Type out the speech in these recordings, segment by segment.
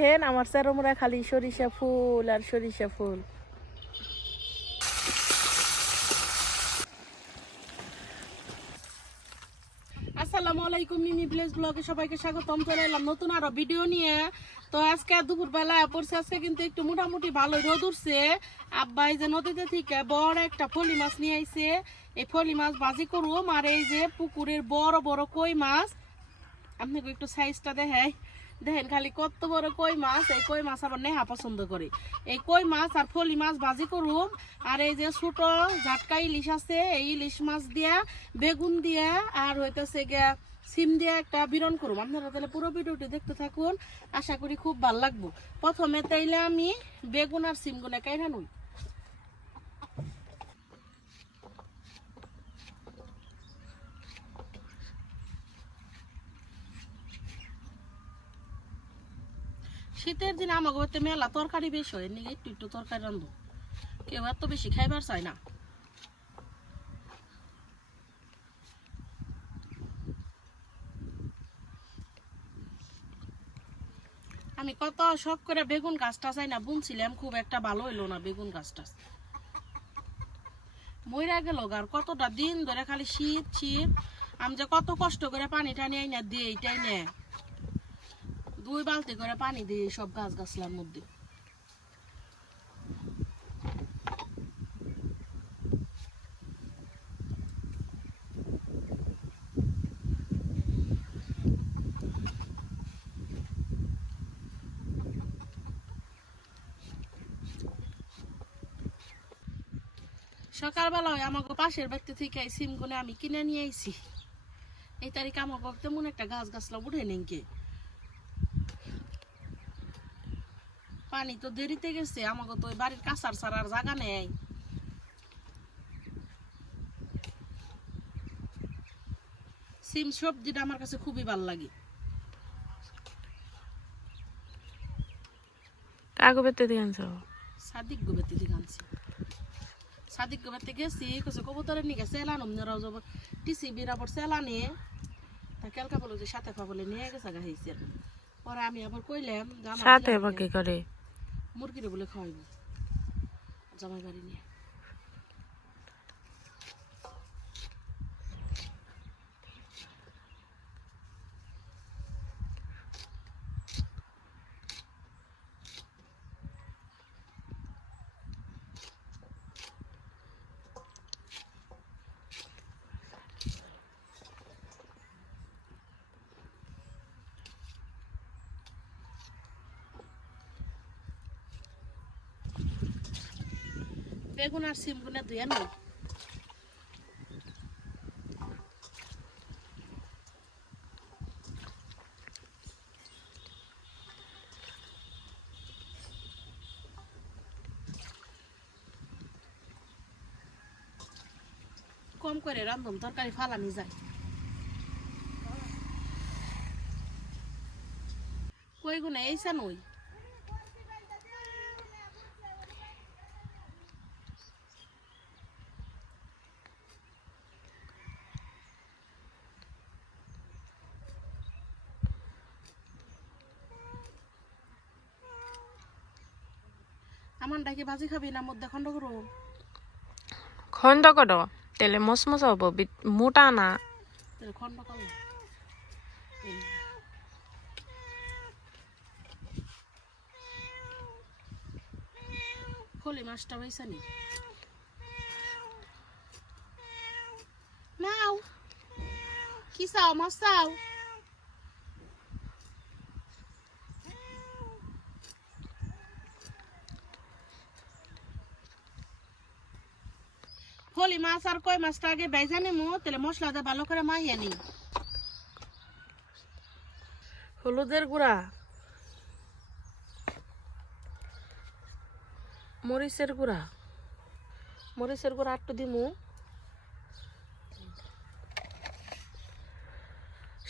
হেন আমার চেরোমরা খালি সরিষা ফুল আর সরিষা ফুল। ভিডিও নিয়ে। তো আজকে পড়ছে কিন্তু একটু মোটামুটি ভালো রোদ উঠছে। যে নদীতে বড় একটা মাছ নিয়ে এই ফলি মাছ এই যে পুকুরের বড় বড় কই মাছ। আপনাকে একটু সাইজটা দেখাই। দেখেন খালি কত বড় কই মাছ, এই কই মাছ আবার নেহা পছন্দ করে। এই কই মাছ আর ফলি মাছ ভাজি করুম, আর এই যে ছোট ঝাটকা ইলিশ আছে, এই ইলিশ মাছ দিয়া, বেগুন দিয়া, আর হইতেছে গিয়া সিম দিয়া একটা বিরণ করুম। আপনারা তাহলে পুরো ভিডিওটি দেখতে থাকুন, আশা করি খুব ভালো লাগবো। প্রথমে তাইলে আমি বেগুন আর সিম গুনে কাইরা নুই। শীতের দিন আমাকে হইতে মেলা তরকারি বেশি হয় নাকি একটু একটু তরকারি রান্ধো। কেউ এত বেশি খাইবার চায় না। আমি কত শখ করে বেগুন গাছটা চাই না, বুনছিলাম, খুব একটা ভালো হইল না বেগুন গাছটা। মইরা গেল আর কতটা দিন ধরে খালি শীত শীত। আমি যে কত কষ্ট করে পানি টানি আইনা দিয়ে এইটাই নে দুই বালতি করে পানি দিয়ে সব গাছ গাছলার মধ্যে। সকালবেলা ওই আমাকে পাশের বাড়িতে থেকে সিমগুলো আমি কিনে নিয়ে আইছি। এই তারিখে আমাকে তেমন একটা গাছ গাছলা উঠে নেই পানি তো দেরিতে গেছে আমাকে তো ওই বাড়ির কাঁচার ছাড়ার জায়গা নেই। সিম সবজিটা আমার কাছে খুবই ভালো লাগে। কাগো বেতে দিয়ে আনছো? সাদিক আনছি। সাদিক গেছি কছে কবুতরের নিকে সেলান অমনেরাও যাব তা কেলকা বলো যে সাথে পাবলে নিয়ে গেছে গা পরে আমি আবার কইলাম সাথে কি করে? মুরগিরে বলে খাওয়াইব। জামাই বাড়ি নিয়ে। বেগুন আর সিম গুনে ধুয়ে নই। কম করে রান্ধুম তরকারি ফালানি যায়। কই গুনে এইসা নই আমার ডাকে ভাজি খাবি না মধ্যে খন্ড করো খন্দ করো তেলে মস মস হব মোটা না? তাহলে খন্ড করো। ফলি মাছটা পাইছা নি? নাও। কি চাও মাছ চাও? ফলি মাছ আর কই মাছটা আগে বেজা নিমু তাহলে মশলা দিয়ে ভালো করে মাহিয়ে নি হলুদের গুঁড়া মরিচের গুঁড়া মরিচের গুঁড়া একটু দিমু।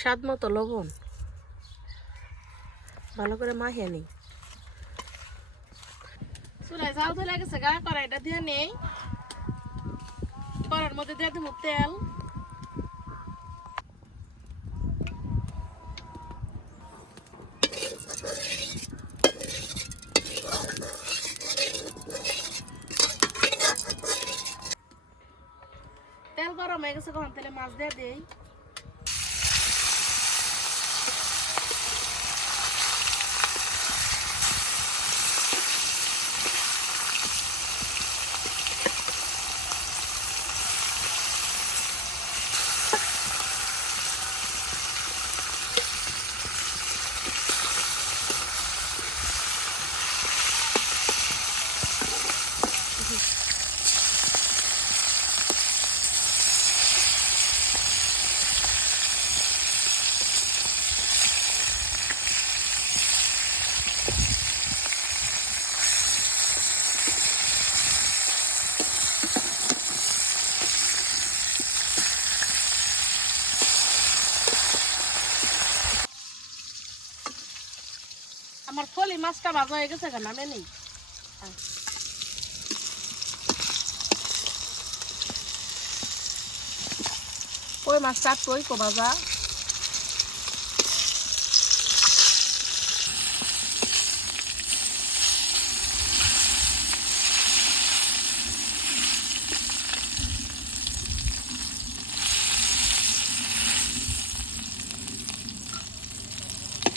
স্বাদ মতো লবণ ভালো করে মাহিয়ে নিই। চুলাই যাও ধরে গেছে গা কড়াইটা দিয়ে নেই। এর মধ্যে দিয়ে দেবো তেল। তেল গরম হয়ে গেছে কখন তেলে মাছ দিয়ে দেই। মাছটা ভাজা হয়ে গেছে কেন? আমি নেই। ওই মাছটা? কই কো ভাজা?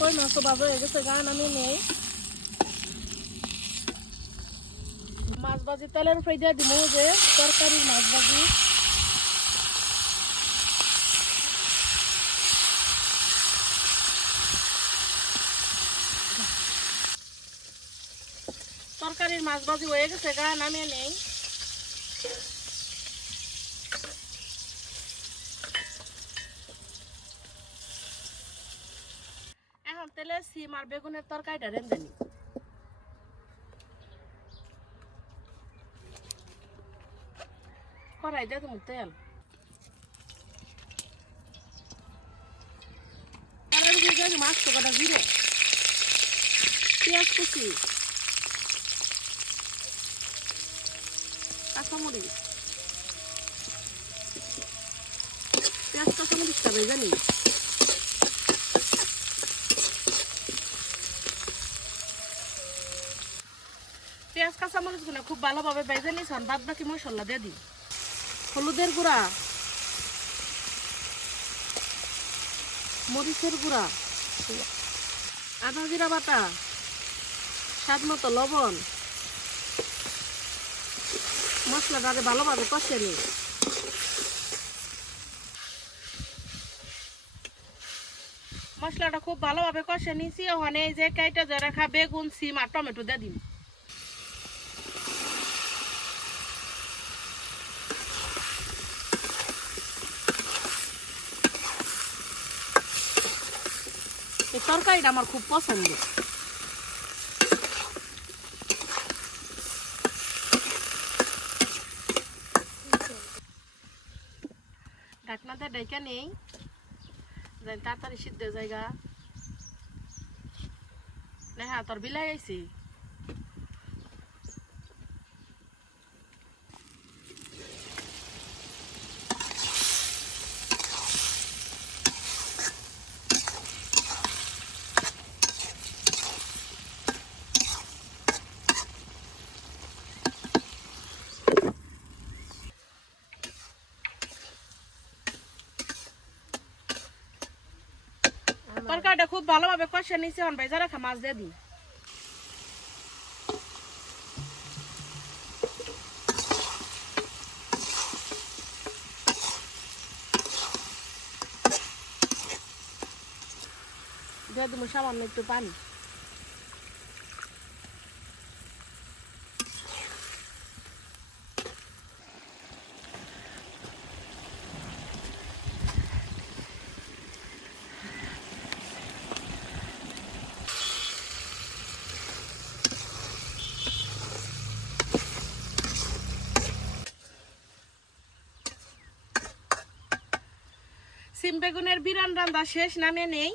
ওই মাছ তো ভাজা হয়ে গেছে গান আমি নেই মাছ ভাজি তেলের উপরে দিয়ে দিব যে তরকারির মাছ ভাজি তরকারির মাছ ভাজি হয়ে গেছে গা, নামিয়ে নেই। এখন তেলে সিম আর বেগুনের তরকারিটা রেঁধে নি কড়াই দিয়ে মাছ তো কটা জিরে। পেঁয়াজ কুচি। কাঁচামরিচ। পেঁয়াজ, কাঁচামরিচটা ভেজে নিই পেঁয়াজ কাঁচামরিচগুলো খুব ভালোভাবে ভেজে নিয়েছেন বাদ বাকি মশলা দিয়ে দিই। হলুদের গুঁড়া, মরিচের গুঁড়া, আদা জিরা বাটা, স্বাদ মতো লবণ। মশলাটা আরে ভালোভাবে কষে মশলাটা খুব ভালোভাবে কষে নিয়েছি। ওখানে যে কাইটা যে রাখা বেগুন, সিম আর টমেটো দিয়ে দিন তরকারিটা আমার খুব পছন্দ। ঢাকনাতে ডেকে নেই তাড়াতাড়ি সিদ্ধ জায়গা হ্যাঁ তোর বিলাই আইছি? তরকারিটা খুব ভালোভাবে কষে নিয়েছি এখন ভাই যারা মাছ দিয়ে দিই। দিয়ে দেবো সামান্য একটু পানি। সিম বেগুনের বিরান রান্না শেষ, নামে নেই।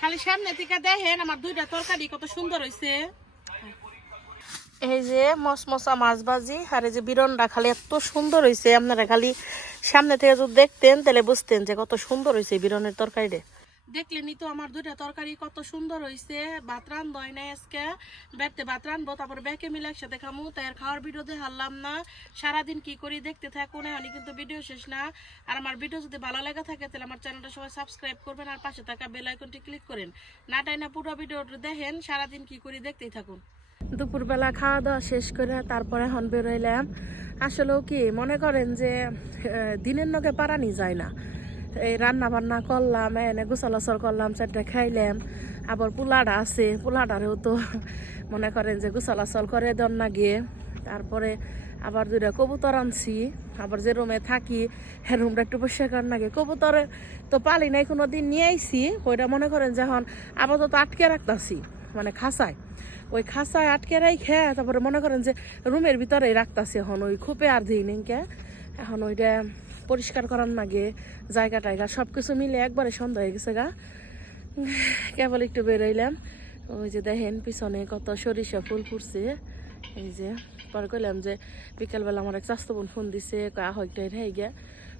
খালি সামনে আমার দুইটা তরকারি কত সুন্দর এই যে মসমসা মাছ ভাজি, আর এই যে বিরনটা খালি এত সুন্দর হয়েছে আপনারা খালি সামনে থেকে যদি দেখতেন, তাহলে বুঝতেন যে কত সুন্দর হয়েছে বিরনের তরকারিটা। দেখলেনি তো আমার দুইটা তরকারি কত সুন্দর হয়েছে ভাত রান দয় নাই আজকে। বেড়তে ভাত রানবো তারপর ব্যাকে মিলে একসাথে খামু। তাই খাওয়ার ভিডিও দিয়ে হারলাম না। সারাদিন কি করি দেখতে থাকুন এখনই কিন্তু ভিডিও শেষ না। আর আমার ভিডিও যদি ভালো লেগে থাকে, তাহলে আমার চ্যানেলটা সবাই সাবস্ক্রাইব করবেন আর পাশে থাকা বেল আইকনটি ক্লিক করেন। না টাই না পুরো ভিডিওটা দেখেন, সারাদিন কি করি দেখতেই থাকুন। দুপুরবেলা খাওয়া দাওয়া শেষ করে তারপরে এখন বেরোইলাম। আসলেও কি, মনে করেন যে দিনের নগে পারানি যায় না। এই রান্না বান্না করলাম, এনে গোসলাসল করলাম, চারটে খাইলাম। আবার পোলাটা আছে, পোলাটারেও তো মনে করেন যে গোসলাসল করে দন না গিয়ে। তারপরে আবার দুইটা কবুতর আনছি, আবার যে রুমে থাকি হে রুমটা একটু পরিষ্কার নাগে কবুতরে তো পালি নাই কোনো দিন নিয়ে আইছি। ওইটা মনে করেন যে এখন আপাতত আটকে রাখতাছি। মানে খাসায় ওই খাসায় আটকে রাখে তারপরে মনে করেন যে রুমের ভিতরে রাখতাছি এখন। ওই খুপে আর দিই নিকে এখন ওইটা পরিষ্কার করার নাগে জায়গা টায়গা সব কিছু মিলে একবারে সন্ধ্যা হয়ে গেছে গা। কেবল একটু বেরোইলাম। ওই যে দেখেন পিছনে কত সরিষা ফুল ফুটছে। এই যে পরে কইলাম যে বিকালবেলা আমার এক স্বাস্থ্য বোন ফোন দিছে হইটাই রে গিয়া।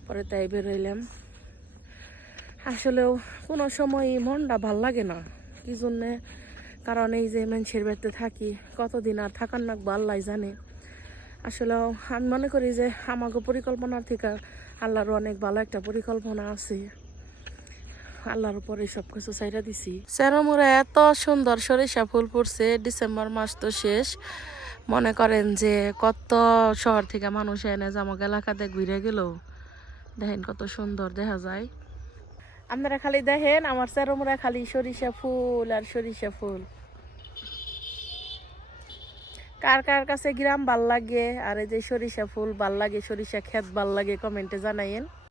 পরে তাই বেরোইলাম। আসলেও কোনো সময় মনটা ভালো লাগে না। কি জন্যে কারণ এই যে মানুষের বাড়িতে থাকি, কতদিন আর থাকার না আল্লাহ জানে। আসলে আমি মনে করি যে আমাকে পরিকল্পনার থেকে আল্লাহর অনেক ভালো একটা পরিকল্পনা আছে। আল্লাহর উপরে সব কিছু চাইরা দিছি চেরমুড়ে এত সুন্দর সরিষা ফুল ফুটছে, ডিসেম্বর মাস তো শেষ। মনে করেন যে কত শহর থেকে মানুষ এনে আমাকে এলাকাতে ঘুরে গেল। দেখেন কত সুন্দর দেখা যায়। আপনারা খালি দেখেন, আমার চারমরা খালি সরিষা ফুল আর সরিষা ফুল। কার কার কাছে গ্রাম ভালো লাগে, আর এই যে সরিষা ফুল ভালো লাগে, সরিষা খেত ভালো লাগে, কমেন্টে জানাইন